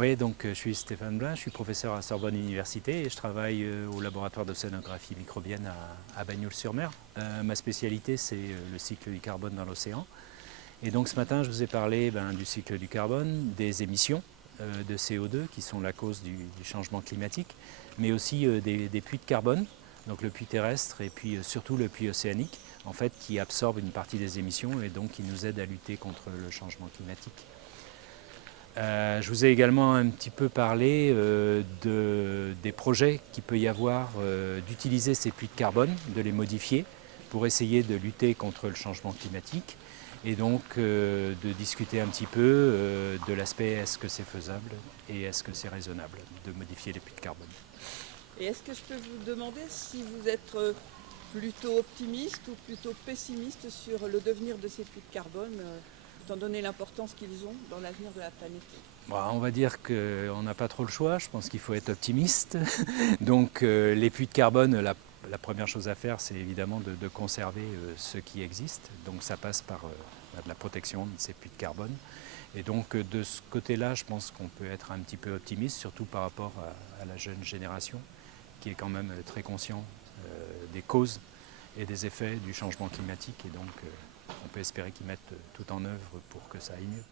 Oui, donc je suis Stéphane Blin, je suis professeur à Sorbonne Université et je travaille au laboratoire d'océanographie microbienne à Bagnols-sur-Mer. Ma spécialité, c'est le cycle du carbone dans l'océan. Et donc ce matin, je vous ai parlé du cycle du carbone, des émissions de CO2 qui sont la cause du changement climatique, mais aussi des puits de carbone, donc le puits terrestre et puis surtout le puits océanique, en fait, qui absorbe une partie des émissions et donc qui nous aide à lutter contre le changement climatique. Je vous ai également un petit peu parlé des projets qu'il peut y avoir d'utiliser ces puits de carbone, de les modifier pour essayer de lutter contre le changement climatique et donc de discuter un petit peu de l'aspect est-ce que c'est faisable et est-ce que c'est raisonnable de modifier les puits de carbone. Et est-ce que je peux vous demander si vous êtes plutôt optimiste ou plutôt pessimiste sur le devenir de ces puits de carbone, étant donné l'importance qu'ils ont dans l'avenir de la planète? Bon, on va dire qu'on n'a pas trop le choix, je pense qu'il faut être optimiste. Donc les puits de carbone, la première chose à faire, c'est évidemment de conserver ceux qui existent. Donc ça passe par de la protection de ces puits de carbone. Et donc de ce côté-là, je pense qu'on peut être un petit peu optimiste, surtout par rapport à la jeune génération, qui est quand même très conscient des causes et des effets du changement climatique. Et donc on peut espérer qu'ils mettent tout en œuvre pour que ça aille mieux.